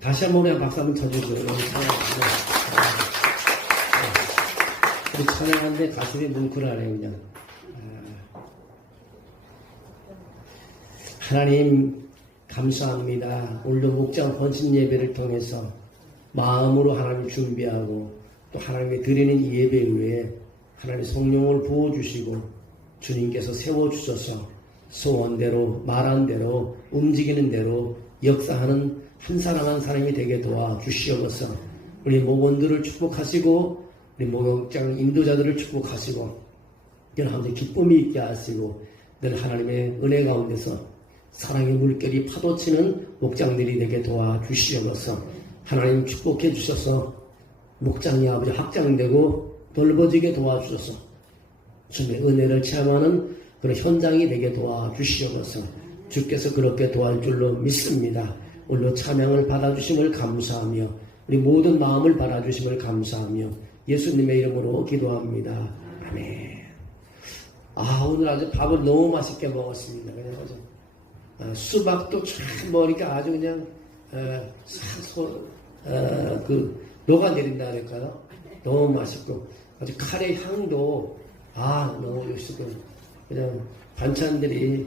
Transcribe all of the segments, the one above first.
다시 한 번 박수 한번 쳐주세요. 우리 찬양하는데 가슴이 뭉클하네요, 그냥. 하나님, 감사합니다. 오늘도 목장 헌신 예배를 통해서 마음으로 하나님 준비하고 또 하나님께 드리는 이 예배 위에 하나님 성령을 부어주시고 주님께서 세워주셔서 소원대로 말한 대로 움직이는 대로 역사하는 한 사람 한 사람이 되게 도와주시옵소서. 우리 목원들을 축복하시고 우리 목욕장 인도자들을 축복하시고 늘 하나님의 기쁨이 있게 하시고 늘 하나님의 은혜 가운데서 사랑의 물결이 파도치는 목장들이 되게 도와주시옵소서. 하나님 축복해 주셔서 목장이 아버지 확장되고 넓어지게 도와주셔서 주님의 은혜를 체험하는 그런 현장이 되게 도와주시옵소서. 주께서 그렇게 도와줄 줄로 믿습니다. 오늘도 찬양을 받아주심을 감사하며 우리 모든 마음을 받아주심을 감사하며 예수님의 이름으로 기도합니다. 아멘. 오늘 아주 밥을 너무 맛있게 먹었습니다. 그냥 아주 수박도 참 먹으니까 아주 그냥 녹아내린다 할까요? 너무 맛있고 아주 카레 향도 너무 좋시고 그냥 반찬들이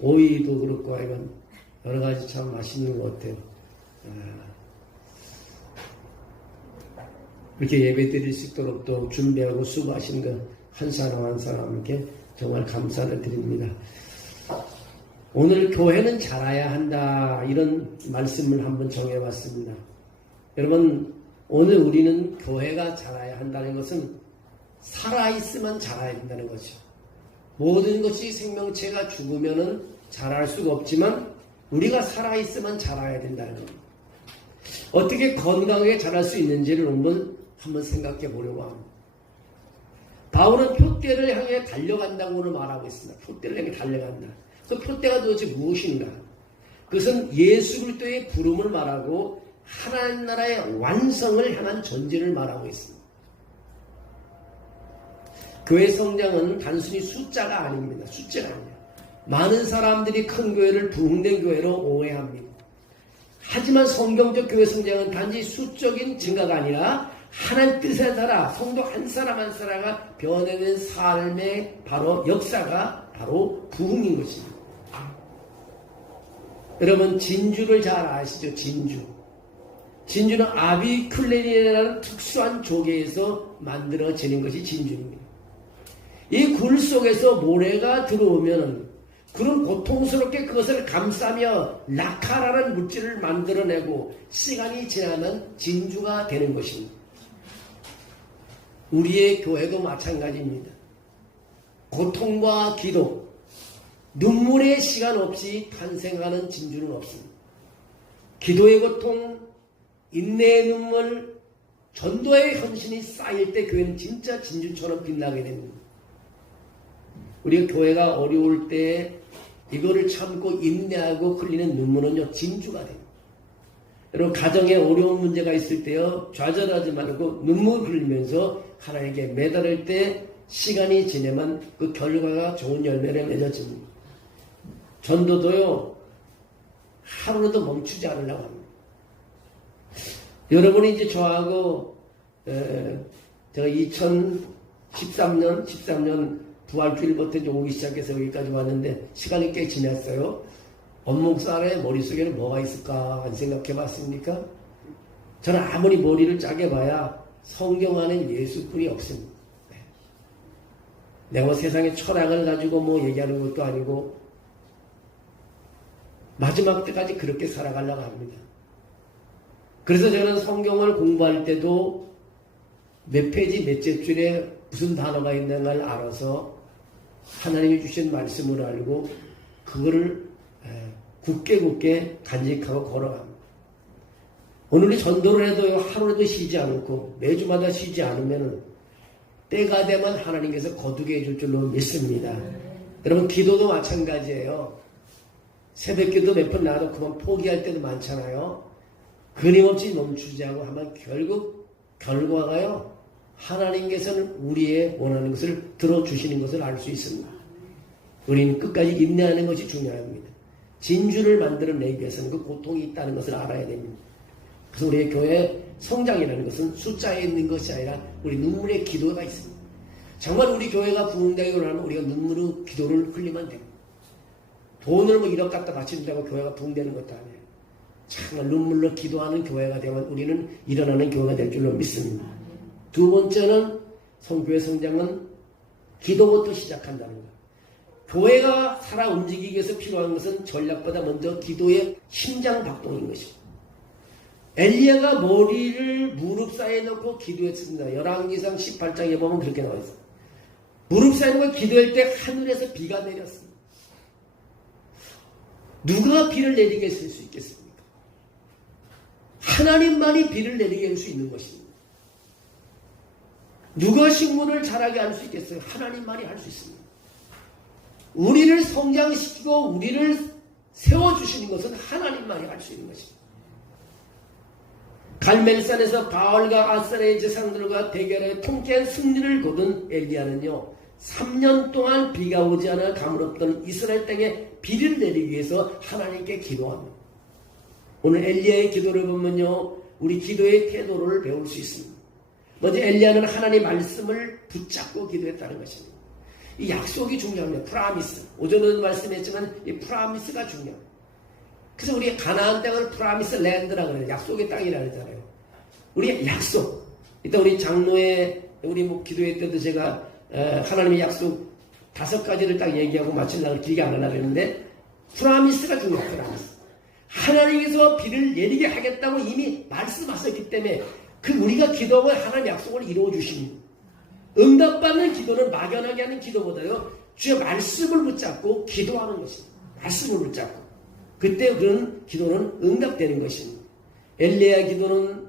오이도 그렇고 이건 여러 가지 참 맛있는 것 같아요. 이렇게 예배 드릴 수 있도록 또 준비하고 수고하신 것 한 사람 한 사람에게 정말 감사를 드립니다. 오늘 교회는 자라야 한다 이런 말씀을 한번 정해봤습니다. 여러분 오늘 우리는 교회가 자라야 한다는 것은 살아있으면 자라야 된다는 거죠. 모든 것이 생명체가 죽으면은 자랄 수가 없지만 우리가 살아있으면 자라야 된다는 겁니다. 어떻게 건강하게 자랄 수 있는지를 한번 생각해 보려고 합니다. 바울은 표대를 향해 달려간다고는 말하고 있습니다. 표대를 향해 달려간다. 그 표대가 도대체 무엇인가? 그것은 예수 그리스도의 부름을 말하고 하나님 나라의 완성을 향한 전진을 말하고 있습니다. 교회 성장은 단순히 숫자가 아닙니다. 숫자가 아니에요. 많은 사람들이 큰 교회를 부흥된 교회로 오해합니다. 하지만 성경적 교회 성장은 단지 수적인 증가가 아니라 하나님 뜻에 따라 성도 한 사람 한 사람가 변해낸 삶의 바로 역사가 바로 부흥인 것입니다. 여러분 진주를 잘 아시죠? 진주는 아비클레니라는 특수한 조개에서 만들어지는 것이 진주입니다. 이 굴 속에서 모래가 들어오면 그런 고통스럽게 그것을 감싸며 라카라는 물질을 만들어내고 시간이 지나면 진주가 되는 것입니다. 우리의 교회도 마찬가지입니다. 고통과 기도, 눈물의 시간 없이 탄생하는 진주는 없습니다. 기도의 고통, 인내의 눈물, 전도의 헌신이 쌓일 때 교회는 진짜 진주처럼 빛나게 됩니다. 우리 교회가 어려울 때 이거를 참고 인내하고 흘리는 눈물은요 진주가 됩니다. 여러분 가정에 어려운 문제가 있을 때요 좌절하지 말고 눈물 흘리면서 하나님께 매달릴 때 시간이 지나면 그 결과가 좋은 열매를 맺어집니다. 전도도요 하루라도 멈추지 않으려고 합니다. 여러분이 이제 저하고 제가 2013년 부활주일부터 이제 오기 시작해서 여기까지 왔는데 시간이 꽤 지났어요. 원목살의 머릿속에는 뭐가 있을까 생각해 봤습니까? 저는 아무리 머리를 짜게 봐야 성경 안에 예수뿐이 없습니다. 내가 세상의 철학을 가지고 얘기하는 것도 아니고 마지막 때까지 그렇게 살아가려고 합니다. 그래서 저는 성경을 공부할 때도 몇 페이지 몇째 줄에 무슨 단어가 있는 걸 알아서 하나님이 주신 말씀을 알고 그거를 굳게 간직하고 걸어갑니다. 오늘이 전도를 해도 하루라도 쉬지 않고 매주마다 쉬지 않으면 때가 되면 하나님께서 거두게 해줄 줄로 믿습니다. 여러분 기도도 마찬가지예요. 새벽기도 몇 번 나와도 그만 포기할 때도 많잖아요. 끊임없이 멈추지 않고 하면 결국 결과가요. 하나님께서는 우리의 원하는 것을 들어주시는 것을 알 수 있습니다. 우리는 끝까지 인내하는 것이 중요합니다. 진주를 만들어내기 위해서는 그 고통이 있다는 것을 알아야 됩니다. 그래서 우리의 교회 성장이라는 것은 숫자에 있는 것이 아니라 우리 눈물의 기도가 있습니다. 정말 우리 교회가 부흥되기 원하면 우리가 눈물의 기도를 흘리면 됩니다. 돈을 뭐 1억 갖다 바친다고 교회가 부흥되는 것도 아니에요. 정말 눈물로 기도하는 교회가 되면 우리는 일어나는 교회가 될 줄로 믿습니다. 두 번째는 성교회 성장은 기도부터 시작한다는 것. 교회가 살아 움직이기 위해서 필요한 것은 전략보다 먼저 기도의 심장 박동인 것입니다. 엘리야가 머리를 무릎 사이에 넣고 기도했습니다. 열왕기상 18장에 보면 그렇게 나와 있어요. 무릎 사이에 넣고 기도할 때 하늘에서 비가 내렸습니다. 누가 비를 내리게 할 수 있겠습니까? 하나님만이 비를 내리게 할 수 있는 것입니다. 누가 식물을 자라게 할 수 있겠어요? 하나님만이 할 수 있습니다. 우리를 성장시키고 우리를 세워주시는 것은 하나님만이 할 수 있는 것입니다. 갈멜산에서 바알과 아스라의 제사장들과 대결에 통쾌한 승리를 거둔 엘리야는요, 3년 동안 비가 오지 않아 가물없던 이스라엘 땅에 비를 내리기 위해서 하나님께 기도합니다. 오늘 엘리야의 기도를 보면요, 우리 기도의 태도를 배울 수 있습니다. 먼저 엘리야는 하나님의 말씀을 붙잡고 기도했다는 것입니다. 이 약속이 중요합니다. 프라미스. 오전에도 말씀했지만 이 프라미스가 중요합니다. 그래서 우리 가나안 땅을 프라미스 랜드라고 그래요. 약속의 땅이라 그러잖아요. 우리 약속. 이따 우리 장로회 우리 뭐 기도회 때도 제가 하나님의 약속 5가지를 딱 얘기하고 마치려고 길게 안 하려고 했는데 프라미스가 중요해요. 프라미스. 하나님께서 비를 내리게 하겠다고 이미 말씀하셨기 때문에 그 우리가 기도하면 하나님 약속을 이루어 주십니다. 응답받는 기도는 막연하게 하는 기도보다요, 주의 말씀을 붙잡고 기도하는 것입니다. 말씀을 붙잡고. 그때 그런 기도는 응답되는 것입니다. 엘리야 기도는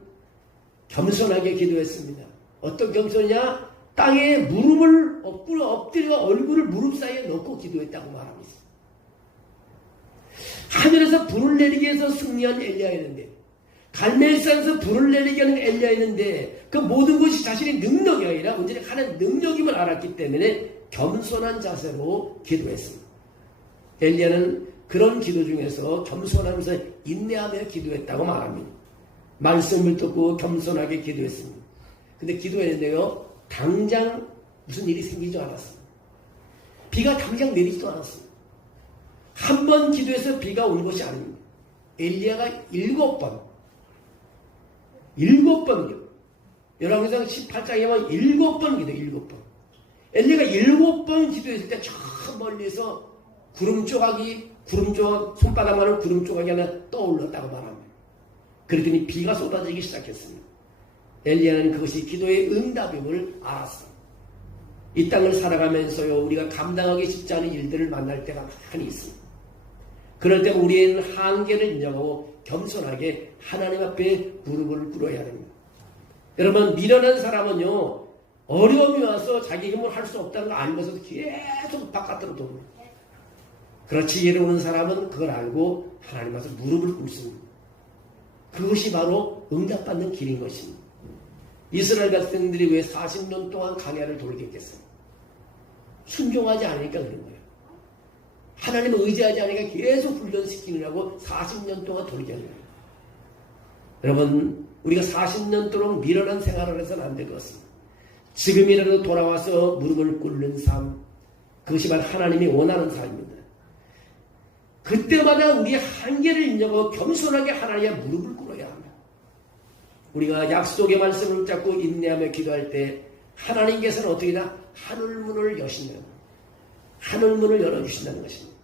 겸손하게 기도했습니다. 어떤 겸손이냐? 땅에 무릎을 엎드려 얼굴을 무릎 사이에 넣고 기도했다고 말합니다. 하늘에서 불을 내리게 해서 승리한 엘리야였는데, 갈멜산에서 불을 내리게 하는 엘리야였는데, 그 모든 것이 자신의 능력이 아니라 온전히 하나님의 능력임을 알았기 때문에 겸손한 자세로 기도했습니다. 엘리야는 그런 기도 중에서 겸손하면서 인내하며 기도했다고 말합니다. 말씀을 듣고 겸손하게 기도했습니다. 근데 기도했는데요, 당장 무슨 일이 생기지 않았습니다. 비가 당장 내리지도 않았습니다. 한 번 기도해서 비가 온 것이 아닙니다. 엘리야가 7번 열왕기상 18장에 보면 7번 기도, 7번. 엘리야가 7번 기도했을 때 저 멀리서 구름 조각, 손바닥만한 구름 조각이 하나 떠올랐다고 말합니다. 그랬더니 비가 쏟아지기 시작했습니다. 엘리야는 그것이 기도의 응답임을 알았습니다. 이 땅을 살아가면서요, 우리가 감당하기 쉽지 않은 일들을 만날 때가 많이 있습니다. 그럴 때 우리는 한계를 인정하고 겸손하게 하나님 앞에 무릎을 꿇어야 합니다. 여러분, 미련한 사람은요, 어려움이 와서 자기 힘으로 할 수 없다는 걸 알고서 계속 바깥으로 돕니다. 그렇지, 예로우는 사람은 그걸 알고 하나님 앞에 무릎을 꿇습니다. 그것이 바로 응답받는 길인 것입니다. 이스라엘 백성들이 왜 40년 동안 광야를 돌게 했겠어요? 순종하지 않으니까 그런 거예요. 하나님을 의지하지 않으니까 계속 훈련시키느라고 40년 동안 돌게 하는 거예요. 여러분, 우리가 40년 동안 미련한 생활을 해서는 안 될 것 같습니다. 지금이라도 돌아와서 무릎을 꿇는 삶, 그것이 바로 하나님이 원하는 삶입니다. 그때마다 우리의 한계를 인정하고 겸손하게 하나님의 무릎을 꿇어야 합니다. 우리가 약속의 말씀을 붙잡고 인내하며 기도할 때 하나님께서는 어떻게 다 하늘문을 여신다는 거예요. 하늘문을 열어주신다는 것입니다.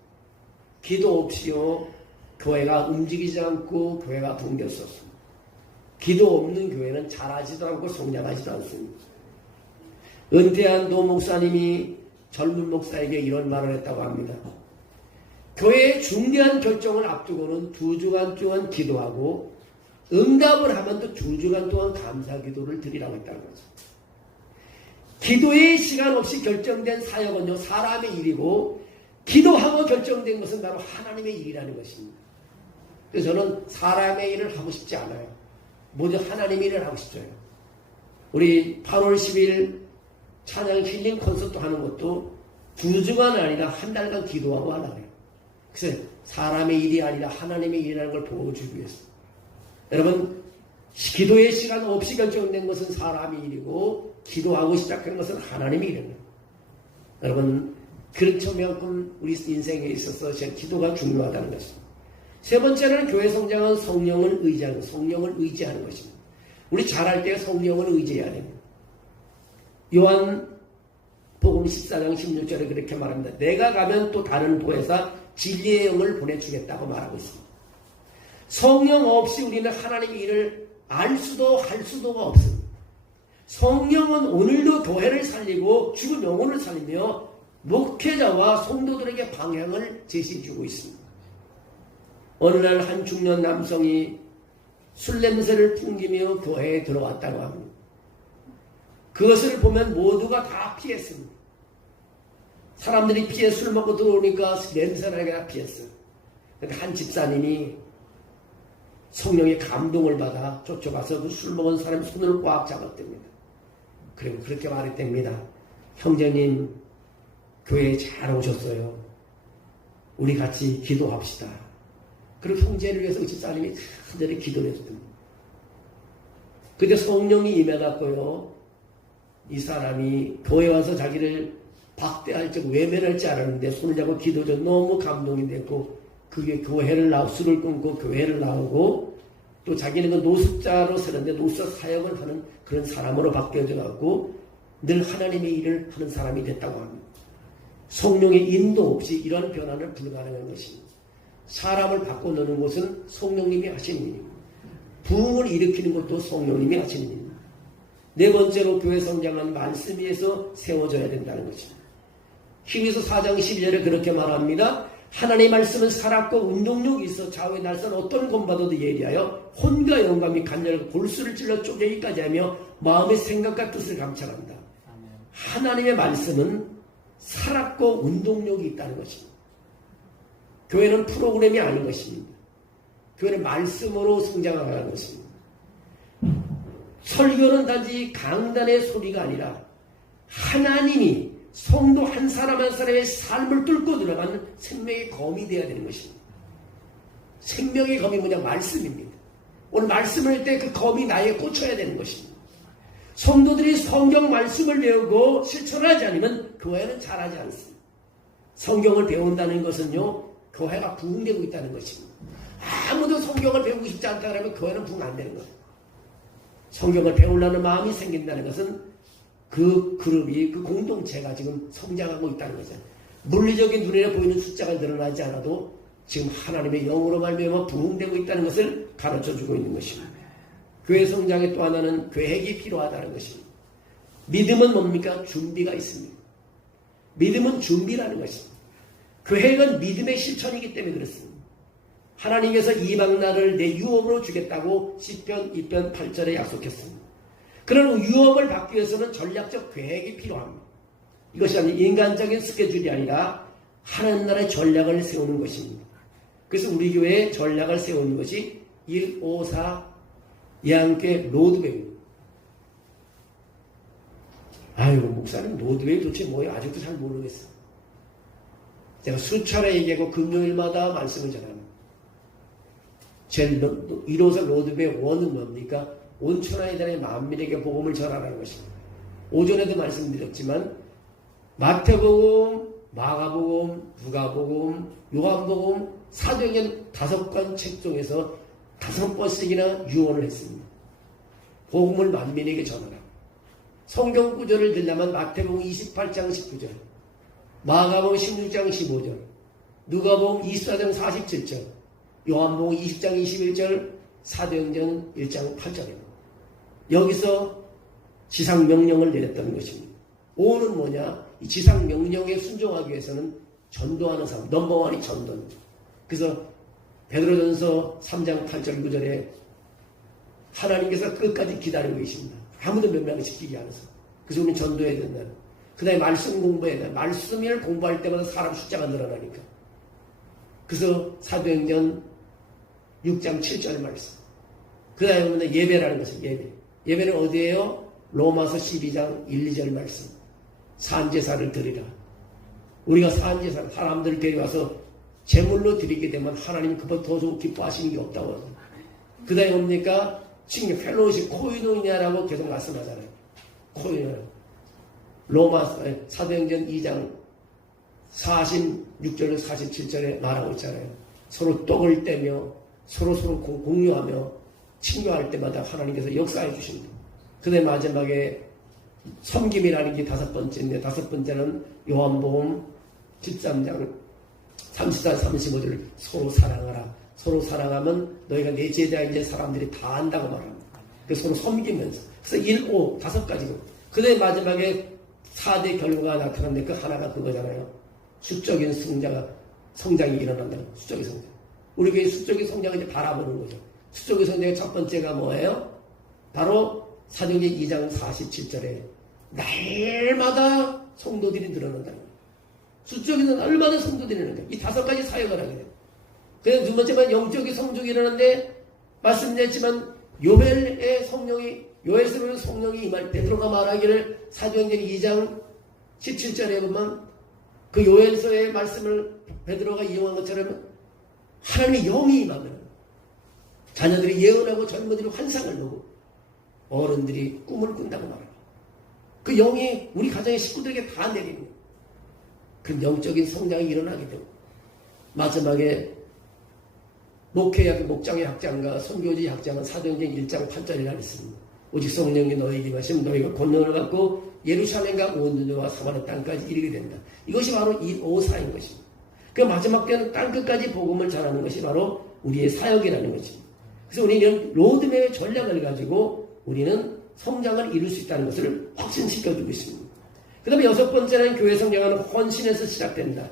기도 없이요, 교회가 움직이지 않고 교회가 붕괴할 수 없습니다. 기도 없는 교회는 자라지도 않고 성장하지도 않습니다. 은퇴한 노 목사님이 젊은 목사에게 이런 말을 했다고 합니다. 교회의 중대한 결정을 앞두고는 2주간 동안 기도하고 응답을 하면 또 2주간 동안 감사 기도를 드리라고 했다는 거죠. 기도의 시간 없이 결정된 사역은요, 사람의 일이고 기도하고 결정된 것은 바로 하나님의 일이라는 것입니다. 그래서 저는 사람의 일을 하고 싶지 않아요. 모두 하나님의 일을 하고 싶어요. 우리 8월 10일 찬양 힐링 콘서트 하는 것도 2주간 아니라 한 달간 기도하고 하려고요. 그래서 사람의 일이 아니라 하나님의 일이라는 걸 보여주기 위해서. 여러분, 기도의 시간 없이 결정된 것은 사람의 일이고 기도하고 시작한 것은 하나님의 일입니다. 여러분, 그렇죠만큼 우리 인생에 있어서 기도가 중요하다는 것입니다. 세 번째는 교회 성장은 성령을 의지하는 것입니다. 우리 잘할 때 성령을 의지해야 됩니다. 요한 복음 14장 16절에 그렇게 말합니다. 내가 가면 또 다른 보혜사 진리의 영을 보내주겠다고 말하고 있습니다. 성령 없이 우리는 하나님의 일을 알 수도 할 수도가 없습니다. 성령은 오늘도 교회를 살리고 죽은 영혼을 살리며 목회자와 성도들에게 방향을 제시해주고 있습니다. 어느 날 한 중년 남성이 술 냄새를 풍기며 교회에 들어왔다고 합니다. 그것을 보면 모두가 다 피했습니다. 사람들이 피해 술 먹고 들어오니까 냄새나게 다 피했어요. 그러니까 한 집사님이 성령의 감동을 받아 쫓아가서 그 술 먹은 사람의 손을 꽉 잡았답니다. 그리고 그렇게 말했답니다. 형제님, 교회에 잘 오셨어요. 우리 같이 기도합시다. 그리고 형제를 위해서 그 집사님이 간절히 기도를 해줬답니다. 그때 성령이 임해갖고요, 이 사람이 교회 와서 자기를 박대할지 외면할지 알았는데 손을 잡고 기도죠. 너무 감동이 됐고 그게 교회를 술을 끊고 교회를 나오고 또 자기는 그 노숙자로 사는데 노숙자 사역을 하는 그런 사람으로 바뀌어져 갖고 늘 하나님의 일을 하는 사람이 됐다고 합니다. 성령의 인도 없이 이런 변화는 불가능한 것입니다. 사람을 바꿔놓는 것은 성령님이 하시는 일입니다. 부흥을 일으키는 것도 성령님이 하시는 일입니다. 네 번째로 교회 성장은 말씀 위에서 세워져야 된다는 것입니다. 히브리서 4장 12절에 그렇게 말합니다. 하나님의 말씀은 살았고 운동력이 있어 좌우의 날선 어떤 권받아도 예리하여 혼과 영감이 간절하고 골수를 찔러 쪼개기까지 하며 마음의 생각과 뜻을 감찰한다. 하나님의 말씀은 살았고 운동력이 있다는 것입니다. 교회는 프로그램이 아닌 것입니다. 교회는 말씀으로 성장하는 것입니다. 설교는 단지 강단의 소리가 아니라 하나님이 성도 한 사람 한 사람의 삶을 뚫고 들어가는 생명의 검이 되어야 되는 것입니다. 생명의 검이 뭐냐? 말씀입니다. 오늘 말씀을 할 때 그 검이 나에 꽂혀야 되는 것입니다. 성도들이 성경 말씀을 배우고 실천하지 않으면 교회는 잘하지 않습니다. 성경을 배운다는 것은요, 교회가 부흥되고 있다는 것입니다. 아무도 성경을 배우고 싶지 않다면 교회는 부흥 안 되는 거예요. 성경을 배우려는 마음이 생긴다는 것은 그 그룹이, 그 공동체가 지금 성장하고 있다는 거죠. 물리적인 눈에 보이는 숫자가 늘어나지 않아도 지금 하나님의 영으로 말미암아 부흥되고 있다는 것을 가르쳐주고 있는 것입니다. 교회 성장의 또 하나는 계획이 필요하다는 것입니다. 믿음은 뭡니까? 준비가 있습니다. 믿음은 준비라는 것입니다. 계획은 믿음의 실천이기 때문에 그렇습니다. 하나님께서 이방 나라를 내 유업으로 주겠다고 시편 2편 8절에 약속했습니다. 그런 유업을 받기 위해서는 전략적 계획이 필요합니다. 이것이 아니 인간적인 스케줄이 아니라 하나님 나라의 전략을 세우는 것입니다. 그래서 우리 교회에 전략을 세우는 것이 154 예한교회 로드맵입니다. 아이고, 목사님 로드맵이 도대체 뭐예요? 아직도 잘 모르겠어요. 제가 수차례 얘기하고 금요일마다 말씀을 전합니다. 제 154 로드맵 1은 뭡니까? 온천하에 대한 만민에게 복음을 전하라는 것입니다. 오전에도 말씀드렸지만 마태복음, 마가복음, 누가복음, 요한복음, 사도행전 5권 책 중에서 5번씩이나 유언을 했습니다. 복음을 만민에게 전하라. 성경 구절을 들려면 마태복음 28장 19절, 마가복음 16장 15절, 누가복음 24장 47절, 요한복음 20장 21절, 사도행전 1장 8절입니다. 여기서 지상명령을 내렸다는 것입니다. 5는 뭐냐? 이 지상명령에 순종하기 위해서는 전도하는 사람, 넘버원이 전도입니다. 그래서 베드로전서 3장 8절 9절에 하나님께서 끝까지 기다리고 계십니다. 아무도 명령을 지키지 않아서. 그래서 우리는 전도해야 된다. 그 다음에 말씀 공부해야 된다. 말씀을 공부할 때마다 사람 숫자가 늘어나니까. 그래서 사도행전 6장 7절 말씀. 그 다음에 예배라는 것은 예배. 예배는 어디에요? 로마서 12장 1, 2절 말씀. 산제사를 드리라. 우리가 산제사, 사람들을 데려와서 제물로 드리게 되면 하나님 그보다 더 좋고 기뻐하시는 게 없다고. 그 다음에 뭡니까? 지금 펠로우십 코이노니아라고 계속 말씀하잖아요. 코이노니아. 로마 사도행전 2장 46절 47절에 말하고 있잖아요. 서로 떡을 떼며 서로 공유하며 친교할 때마다 하나님께서 역사해 주신다. 그 다음에 마지막에 섬김이라는 게 다섯 번째인데, 다섯 번째는 요한복음 13장 34, 35절 서로 사랑하라. 서로 사랑하면 너희가 내 제자인 제 사람들이 다 안다고 말합니다. 그래서 서로 섬기면서. 그래서 1, 5, 다섯 가지고. 그 다음에 마지막에 4대 결과가 나타났는데 그 하나가 그거잖아요. 수적인 성장이 일어난다. 수적인 성장. 우리 교회 수적인 성장을 이제 바라보는 거죠. 수적인 성장의 첫 번째가 뭐예요? 바로 사도행전 2장 47절에 날마다 성도들이 늘어난다는 거예요. 수적인 날마다 성도들이 늘어난다. 이 다섯 가지 사역을 하게 돼요. 그래서 두 번째는 영적인 성적이 일어나는데 말씀드렸지만 요엘스러운 성령이 임할 때 베드로가 말하기를 사도행전 2장 17절에 보면 그 요엘서의 말씀을 베드로가 이용한 것처럼 하나님의 영이 임하면 자녀들이 예언하고 젊은이들이 환상을 보고 어른들이 꿈을 꾼다고 말합니다. 그 영이 우리 가정의 식구들에게 다 내리는 그 영적인 성장이 일어나게 되고 마지막에 목회학, 목장의 학장과 선교지 학장은 사도행전 1장 8절이라 했습니다. 오직 성령이 너희에게 임하시면 너희가 권능을 갖고 예루살렘과 온 유대와 사마리아 땅까지 이르게 된다. 이것이 바로 이 오사인 것입니다. 그 마지막 때는 땅끝까지 복음을 전하는 것이 바로 우리의 사역이라는 것입니다. 그래서 우리는 로드맵의 전략을 가지고 우리는 성장을 이룰 수 있다는 것을 확신시켜주고 있습니다. 그 다음에 여섯 번째는 교회 성장은 헌신에서 시작된다.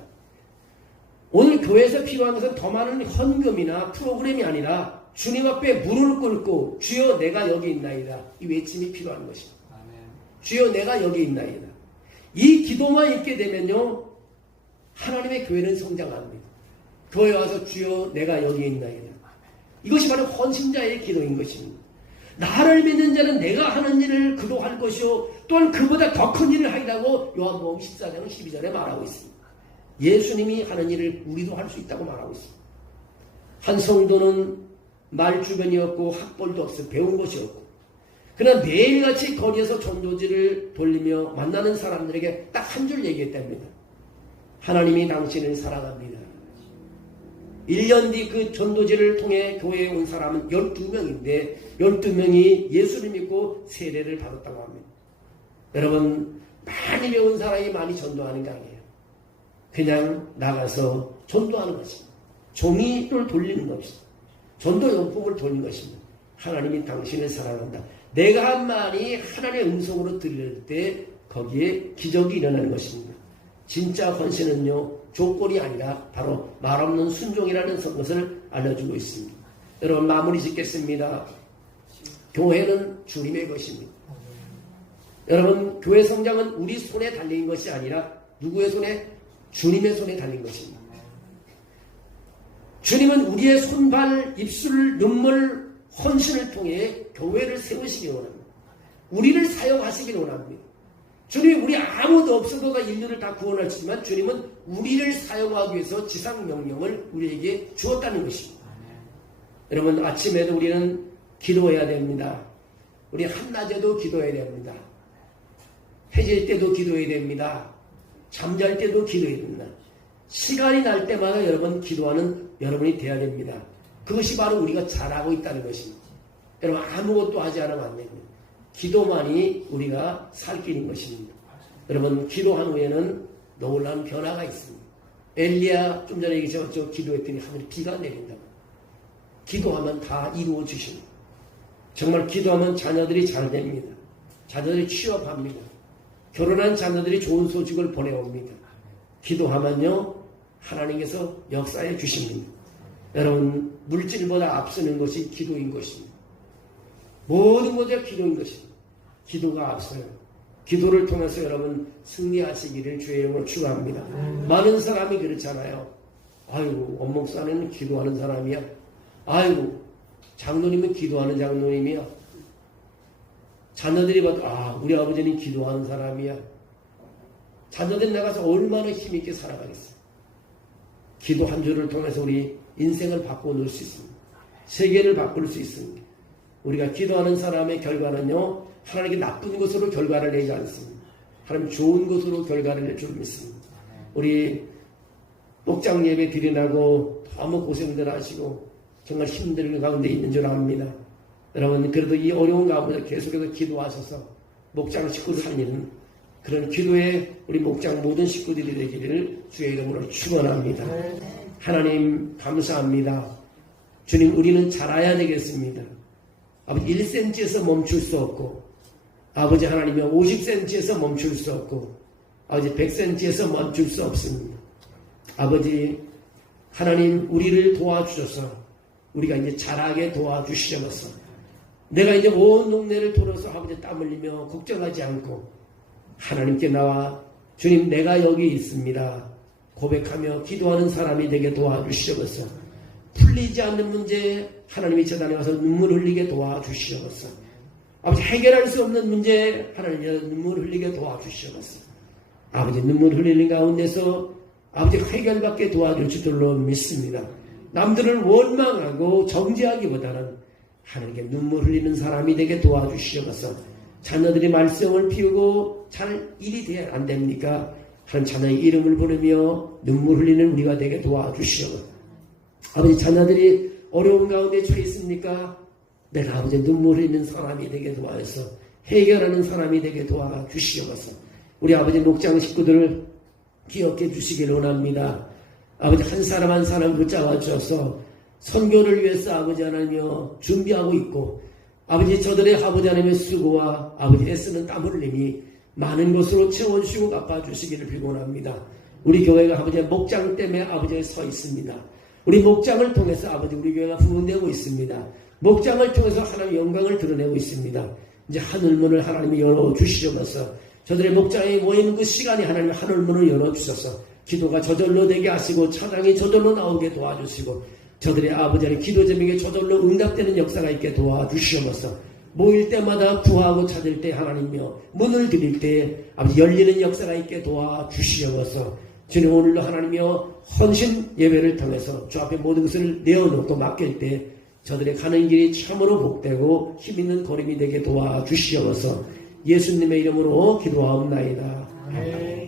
오늘 교회에서 필요한 것은 더 많은 헌금이나 프로그램이 아니라 주님 앞에 무릎을 꿇고 주여 내가 여기 있나이다. 이 외침이 필요한 것입니다. 아멘. 주여 내가 여기 있나이다. 이 기도만 있게 되면요 하나님의 교회는 성장합니다. 교회 와서 주여 내가 여기 있나이다. 이것이 바로 헌신자의 기도인 것입니다. 나를 믿는 자는 내가 하는 일을 그도 할 것이요 또한 그보다 더 큰 일을 하리라고 요한복음 14장 12절에 말하고 있습니다. 예수님이 하는 일을 우리도 할 수 있다고 말하고 있습니다. 한 성도는 말 주변이었고 학벌도 없어 배운 것이 없고 그러나 매일같이 거리에서 전도지를 돌리며 만나는 사람들에게 딱 한 줄 얘기했답니다. 하나님이 당신을 사랑합니다. 1년 뒤 그 전도지를 통해 교회에 온 사람은 12명인데 12명이 예수를 믿고 세례를 받았다고 합니다. 여러분 많이 배운 사람이 많이 전도하는 게 아니에요. 그냥 나가서 전도하는 것입니다. 종이를 돌리는 것입니다. 전도용품을 돌리는 것입니다. 하나님이 당신을 사랑한다. 내가 한 말이 하나님의 음성으로 들릴 때 거기에 기적이 일어나는 것입니다. 진짜 헌신은요 조건이 아니라 바로 말없는 순종이라는 것을 알려주고 있습니다. 여러분 마무리 짓겠습니다. 교회는 주님의 것입니다. 여러분 교회 성장은 우리 손에 달린 것이 아니라 누구의 손에? 주님의 손에 달린 것입니다. 주님은 우리의 손발, 입술, 눈물, 헌신을 통해 교회를 세우시기 원합니다. 우리를 사용하시기 원합니다. 주님이 우리 아무도 없어도가 인류를 다 구원하시지만 주님은 우리를 사용하기 위해서 지상명령을 우리에게 주었다는 것입니다. 여러분 아침에도 우리는 기도해야 됩니다. 우리 한낮에도 기도해야 됩니다. 해질 때도 기도해야 됩니다. 잠잘 때도 기도해야 됩니다. 시간이 날 때마다 여러분 기도하는 여러분이 되어야 됩니다. 그것이 바로 우리가 잘하고 있다는 것입니다. 여러분 아무것도 하지 않으면 안 됩니다. 기도만이 우리가 살 길인 것입니다. 여러분 기도한 후에는 놀라운 변화가 있습니다. 엘리야 좀 전에 얘기했죠. 기도했더니 하늘에 비가 내린다고. 기도하면 다 이루어 주십니다. 정말 기도하면 자녀들이 잘 됩니다. 자녀들이 취업합니다. 결혼한 자녀들이 좋은 소식을 보내옵니다. 기도하면요 하나님께서 역사해 주십니다. 여러분 물질보다 앞서는 것이 기도인 것입니다. 모든 것이 기도인 것입니다. 기도가 앞서요. 기도를 통해서 여러분 승리하시기를 주의 이름으로 축원합니다. 많은 사람이 그렇잖아요. 아이고 원목사는 기도하는 사람이야. 아이고 장로님은 기도하는 장로님이야. 자녀들이 봐도 우리 아버지는 기도하는 사람이야. 자녀들 나가서 얼마나 힘있게 살아가겠어요. 기도 한 줄을 통해서 우리 인생을 바꿔놓을 수 있습니다. 세계를 바꿀 수 있습니다. 우리가 기도하는 사람의 결과는요, 하나님께 나쁜 것으로 결과를 내지 않습니다. 하나님 좋은 것으로 결과를 낼 줄 믿습니다. 우리 목장 예배 드리라고 너무 고생들 하시고 정말 힘든 가운데 있는 줄 압니다. 여러분, 그래도 이 어려운 가운데 계속해서 기도하셔서 목장 식구를 살리는 그런 기도에 우리 목장 모든 식구들이 되기를 주의 이름으로 축원합니다. 하나님 감사합니다. 주님, 우리는 자라야 되겠습니다. 아버지 1cm에서 멈출 수 없고, 아버지 하나님이 50cm에서 멈출 수 없고, 아버지 100cm에서 멈출 수 없습니다. 아버지 하나님, 우리를 도와주셔서 우리가 이제 자라게 도와주시셔서 내가 이제 온 동네를 돌아서 아버지 땀 흘리며 걱정하지 않고 하나님께 나와 주님, 내가 여기 있습니다 고백하며 기도하는 사람이 되게 도와주시옵소서. 풀리지 않는 문제 하나님이 재단에 와서 눈물 흘리게 도와주시옵소서. 아버지 해결할 수 없는 문제 하나님이 눈물 흘리게 도와주시옵소서. 아버지 눈물 흘리는 가운데서 아버지 해결받게 도와줄 줄로 믿습니다. 남들을 원망하고 정죄하기보다는 하나님께 눈물 흘리는 사람이 되게 도와주시옵소서. 자녀들이 말썽을 피우고 잘 일이 돼야 안 됩니까? 한 자녀의 이름을 부르며 눈물 흘리는 우리가 되게 도와주시옵소서. 아버지 자녀들이 어려운 가운데 처해 있습니까? 내가 아버지 눈물 흘리는 사람이 되게 도와서 해결하는 사람이 되게 도와주시옵소서. 우리 아버지 목장 식구들을 기억해 주시길 원합니다. 아버지 한 사람 한 사람 붙잡아 주셔서 선교를 위해서 아버지 하나님이여 준비하고 있고, 아버지 저들의 아버지 하나님의 수고와 아버지 애쓰는 땀 흘림이 많은 것으로 채워주시고 갚아주시기를 빌곤합니다. 우리 교회가 아버지의 목장 때문에 아버지에 서 있습니다. 우리 목장을 통해서 아버지 우리 교회가 부흥되고 있습니다. 목장을 통해서 하나님의 영광을 드러내고 있습니다. 이제 하늘문을 하나님이 열어주시옵소서. 저들의 목장에 모이는 그 시간에 하나님 하늘문을 열어주셔서 기도가 저절로 되게 하시고 찬양이 저절로 나오게 도와주시고 저들의 아버지 하나님 기도 제목에 저절로 응답되는 역사가 있게 도와주시옵소서. 모일 때마다 구하고 찾을 때 하나님이여 문을 드릴 때 아버지 열리는 역사가 있게 도와주시옵소서. 주님, 오늘도 하나님이여 헌신 예배를 통해서 주 앞에 모든 것을 내어놓고 맡길 때 저들의 가는 길이 참으로 복되고 힘있는 걸음이 되게 도와주시옵소서. 예수님의 이름으로 기도하옵나이다. 아멘.